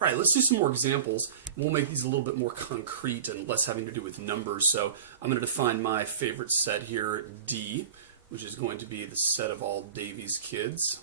All right, let's do some more examples. We'll make these a little bit more concrete and less having to do with numbers. So I'm going to define my favorite set here, D, which is going to be the set of all Davy's kids.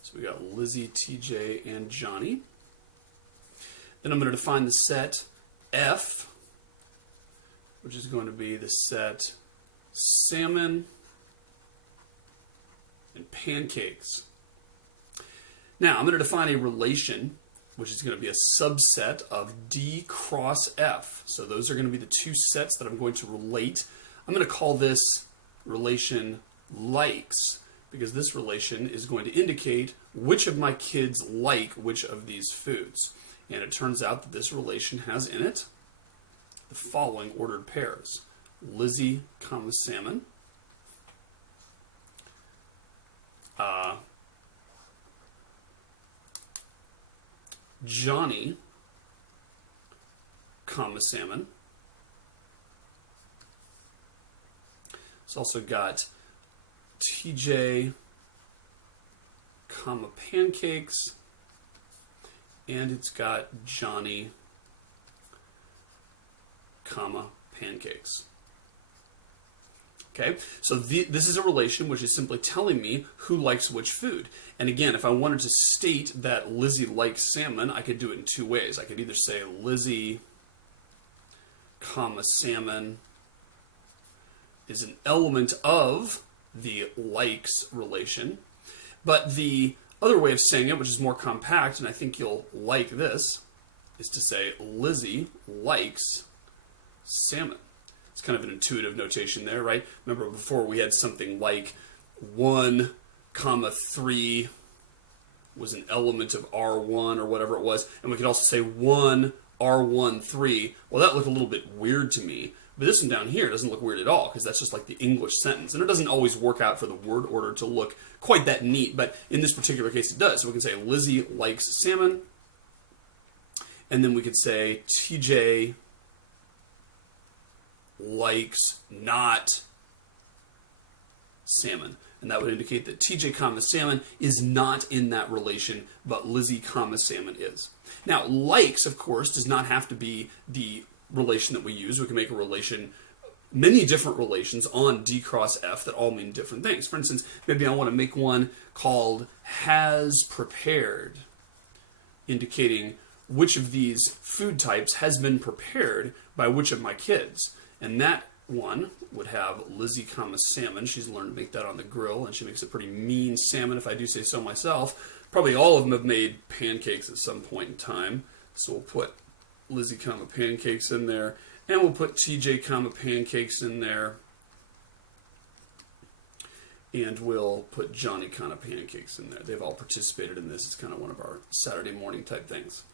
So we got Lizzie, TJ, and Johnny. Then I'm going to define the set F, which is going to be the set Salmon and Pancakes. Now I'm going to define a relation, which is going to be a subset of D cross F. So those are going to be the two sets that I'm going to relate. I'm going to call this relation likes, because this relation is going to indicate which of my kids like which of these foods. And it turns out that this relation has in it the following ordered pairs. Lizzie, comma, salmon. Johnny, comma, salmon. It's also got TJ, comma, pancakes, and it's got Johnny, comma, pancakes. Okay, so this is a relation which is simply telling me who likes which food. And again, if I wanted to state that Lizzie likes salmon, I could do it in two ways. I could either say Lizzie, comma, salmon is an element of the likes relation. But the other way of saying it, which is more compact, and I think you'll like this, is to say Lizzie likes salmon. It's kind of an intuitive notation there, right? Remember before we had something like 1, 3 was an element of R1 or whatever it was, and we could also say 1, R1, 3. Well, that looked a little bit weird to me, but this one down here doesn't look weird at all, because that's just like the English sentence, and it doesn't always work out for the word order to look quite that neat, but in this particular case it does. So we can say Lizzie likes salmon, and then we could say TJ likes not salmon. And that would indicate that TJ, comma, salmon is not in that relation, but Lizzie, comma, salmon is. Now, likes, of course, does not have to be the relation that we use. We can make a relation, many different relations on D cross F that all mean different things. For instance, maybe I want to make one called has prepared, indicating which of these food types has been prepared by which of my kids. And that one would have Lizzie, comma, salmon. She's learned to make that on the grill, and she makes a pretty mean salmon, if I do say so myself. Probably all of them have made pancakes at some point in time. So we'll put Lizzie, comma, pancakes in there, and we'll put TJ, comma, pancakes in there, and we'll put Johnny, comma, pancakes in there. They've all participated in this. It's kind of one of our Saturday morning type things.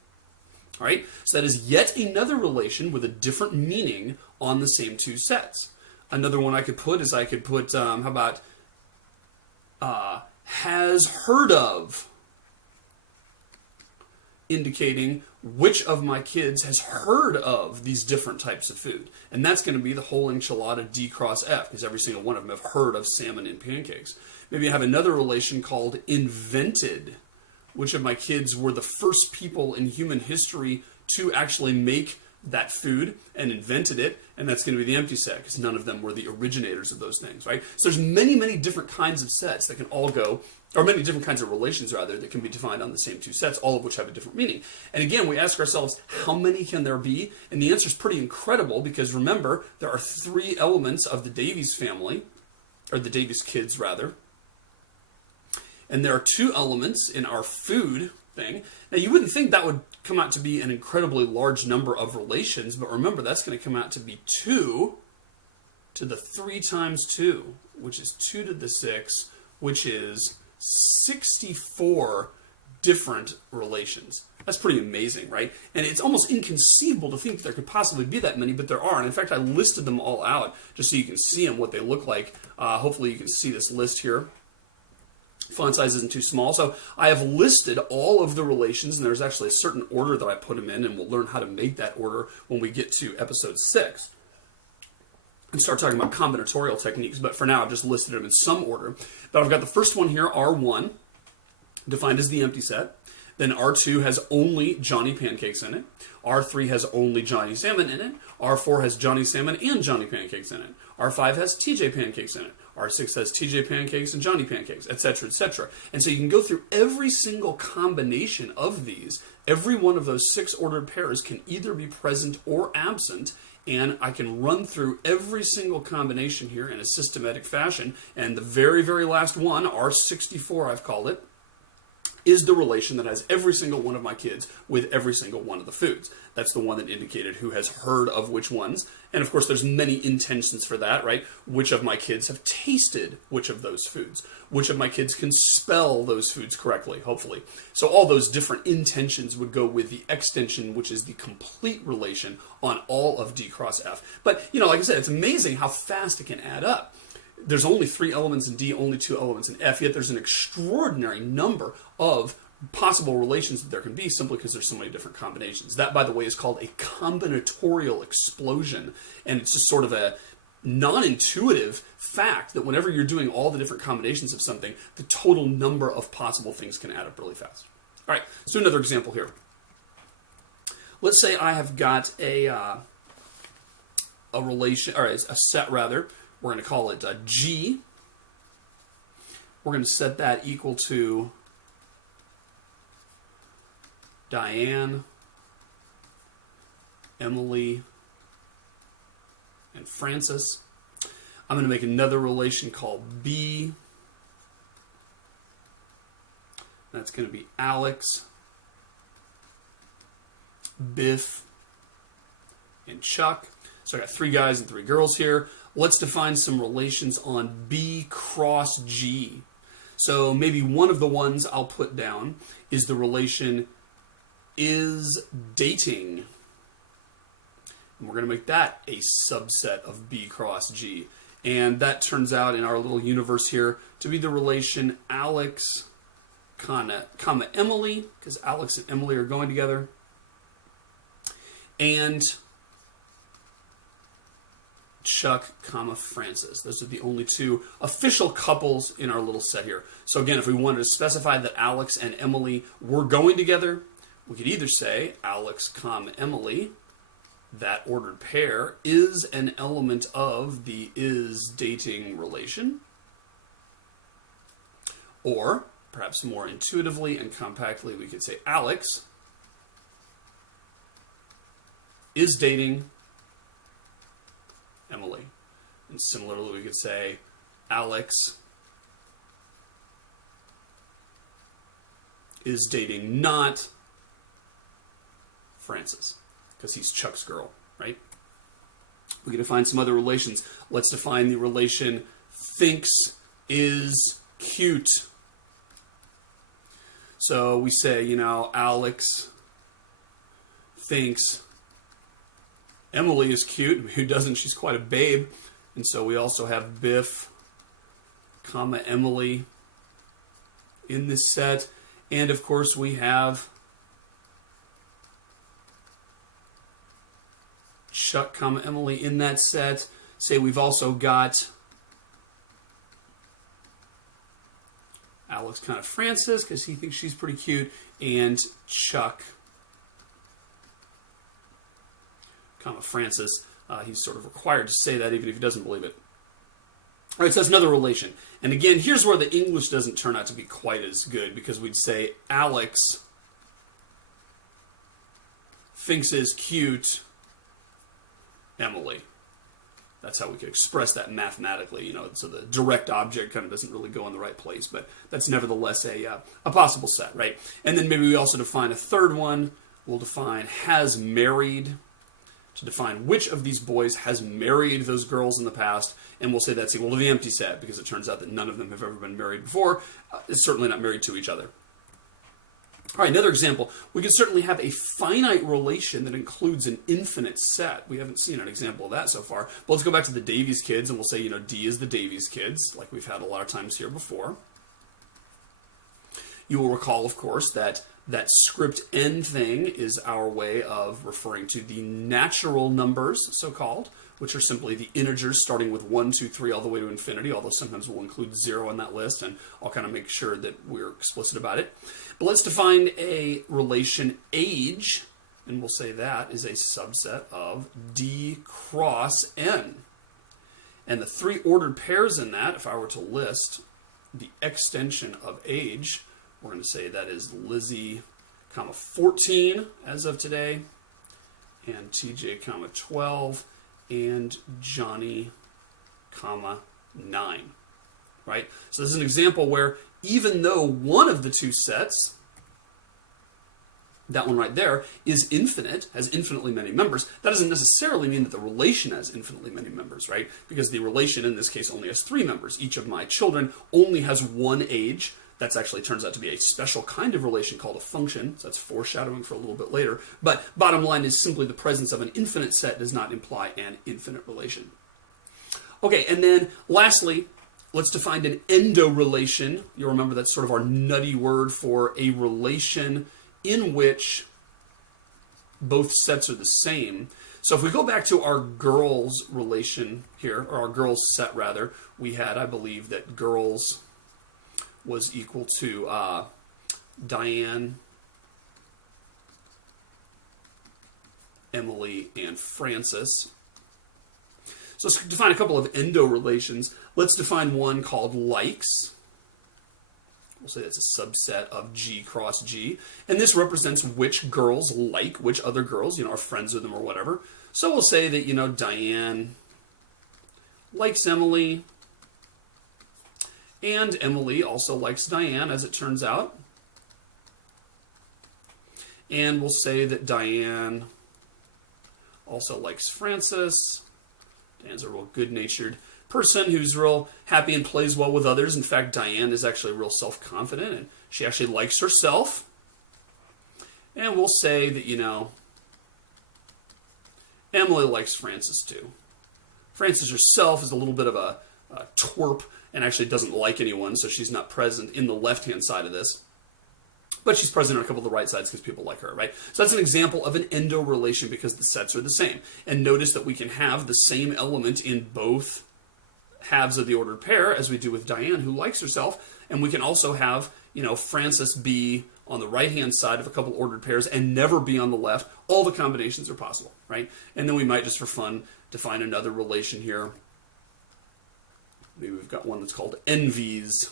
All right, so that is yet another relation with a different meaning on the same two sets. Another one I could put is I could put, how about has heard of, indicating which of my kids has heard of these different types of food. And that's going to be the whole enchilada D cross F, because every single one of them have heard of salmon and pancakes. Maybe I have another relation called invented. Which of my kids were the first people in human history to actually make that food and invented it, and that's going to be the empty set, because none of them were the originators of those things, right? So there's many, many different kinds of sets that can all go, or many different kinds of relations, rather, that can be defined on the same two sets, all of which have a different meaning. And again, we ask ourselves, how many can there be? And the answer is pretty incredible, because remember, there are 3 elements of the Davies family, or the Davies kids, rather. And there are 2 elements in our food thing. Now, you wouldn't think that would come out to be an incredibly large number of relations, but remember, that's going to come out to be 2 to the 3 times 2, which is 2 to the 6, which is 64 different relations. That's pretty amazing, right? And it's almost inconceivable to think that there could possibly be that many, but there are. And in fact, I listed them all out just so you can see them, what they look like. Hopefully you can see this list here. Font size isn't too small. So I have listed all of the relations, and there's actually a certain order that I put them in, and we'll learn how to make that order when we get to episode 6 and start talking about combinatorial techniques. But for now, I've just listed them in some order. But I've got the first one here, R1, defined as the empty set. then R2 has only Johnny Pancakes in it. R3 has only Johnny Salmon in it. R4 has Johnny Salmon and Johnny Pancakes in it. R5 has TJ Pancakes in it. R6 has TJ Pancakes and Johnny Pancakes, etc., etc. And so you can go through every single combination of these. Every one of those 6 ordered pairs can either be present or absent, and I can run through every single combination here in a systematic fashion. And the very, very last one, R64 I've called it, is the relation that has every single one of my kids with every single one of the foods. That's the one that indicated who has heard of which ones. And of course, there's many intentions for that, right? Which of my kids have tasted which of those foods? Which of my kids can spell those foods correctly, hopefully? So all those different intentions would go with the extension, which is the complete relation on all of D cross F. But, like I said, it's amazing how fast it can add up. There's only 3 elements in D, only 2 elements in F, yet there's an extraordinary number of possible relations that there can be simply because there's so many different combinations. That, by the way, is called a combinatorial explosion, and it's just sort of a non-intuitive fact that whenever you're doing all the different combinations of something, the total number of possible things can add up really fast. All right, so another example here. Let's say I have got a relation, or a set rather. We're going to call it G. We're going to set that equal to Diane, Emily, and Francis. I'm going to make another relation called B. That's going to be Alex, Biff, and Chuck. So I got 3 guys and 3 girls here. Let's define some relations on B cross G. So maybe one of the ones I'll put down is the relation is dating. And we're going to make that a subset of B cross G. And that turns out in our little universe here to be the relation Alex, comma Emily, because Alex and Emily are going together. And Chuck, Francis. Those are the only 2 official couples in our little set here. So again, if we wanted to specify that Alex and Emily were going together, we could either say Alex, Emily, that ordered pair, is an element of the is dating relation. Or, perhaps more intuitively and compactly, we could say Alex is dating Emily. And similarly, we could say Alex is dating not Francis, because he's Chuck's girl, right? We can define some other relations. Let's define the relation thinks is cute. So we say, Alex thinks Emily is cute. Who doesn't? She's quite a babe. And so we also have Biff, Emily in this set. And of course we have Chuck, Emily in that set. Say we've also got Alex, Francis, because he thinks she's pretty cute, and Chuck, Francis. He's sort of required to say that even if he doesn't believe it. All right, so that's another relation. And again, here's where the English doesn't turn out to be quite as good, because we'd say Alex thinks is cute Emily. That's how we could express that mathematically, so the direct object kind of doesn't really go in the right place, but that's nevertheless a possible set, right? And then maybe we also define a third one. We'll define has married, to define which of these boys has married those girls in the past, and we'll say that's equal to the empty set, because it turns out that none of them have ever been married before, certainly not married to each other. All right, another example. We could certainly have a finite relation that includes an infinite set. We haven't seen an example of that so far. But let's go back to the Davies kids, and we'll say, D is the Davies kids, like we've had a lot of times here before. You will recall, of course, that That script n thing is our way of referring to the natural numbers, so-called, which are simply the integers starting with 1, 2, 3, all the way to infinity, although sometimes we'll include 0 in that list, and I'll kind of make sure that we're explicit about it. But let's define a relation age, and we'll say that is a subset of D cross n. And the three ordered pairs in that, if I were to list the extension of age, we're going to say that is Lizzie, 14 as of today, and TJ, 12, and Johnny, 9. Right? So this is an example where even though one of the two sets, that one right there, is infinite, has infinitely many members, that doesn't necessarily mean that the relation has infinitely many members, right? Because the relation in this case only has 3 members. Each of my children only has one age. That's actually turns out to be a special kind of relation called a function. So that's foreshadowing for a little bit later. But bottom line is simply the presence of an infinite set does not imply an infinite relation. Okay, and then lastly, let's define an endo relation. You'll remember that's sort of our nutty word for a relation in which both sets are the same. So if we go back to our girls relation here, or our girls set rather, we had, I believe, that girls was equal to Diane, Emily, and Francis. So let's define a couple of endo relations. Let's define one called likes. We'll say that's a subset of G cross G. And this represents which girls like which other girls, are friends with them or whatever. So we'll say that, Diane likes Emily, and Emily also likes Diane, as it turns out. And we'll say that Diane also likes Francis. Diane's a real good-natured person who's real happy and plays well with others. In fact, Diane is actually real self-confident, and she actually likes herself. And we'll say that, Emily likes Francis too. Francis herself is a little bit of a twerp and actually doesn't like anyone, so she's not present in the left-hand side of this. But she's present on a couple of the right sides because people like her, right? So that's an example of an endo relation because the sets are the same. And notice that we can have the same element in both halves of the ordered pair as we do with Diane, who likes herself. And we can also have, Francis be on the right-hand side of a couple ordered pairs and never be on the left. All the combinations are possible, right? And then we might, just for fun, define another relation here. Maybe we've got one that's called envies,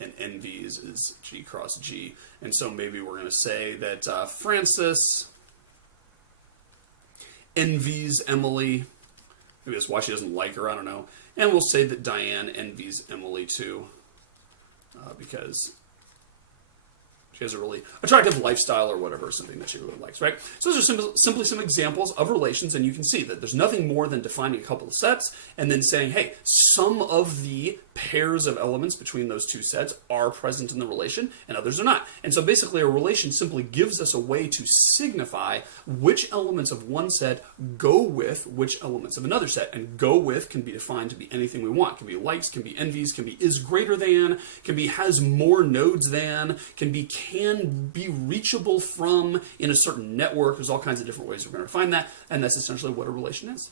and envies is G cross G. And so maybe we're going to say that Francis envies Emily. Maybe that's why she doesn't like her, I don't know. And we'll say that Diane envies Emily too, because she has a really attractive lifestyle or whatever, something that she really likes, right? So those are simply some examples of relations, and you can see that there's nothing more than defining a couple of sets and then saying, hey, some of the pairs of elements between those two sets are present in the relation and others are not. And so basically a relation simply gives us a way to signify which elements of one set go with which elements of another set. And go with can be defined to be anything we want. It can be likes, can be envies, can be is greater than, can be has more nodes than, can be reachable from in a certain network. There's all kinds of different ways we're going to define that, and that's essentially what a relation is.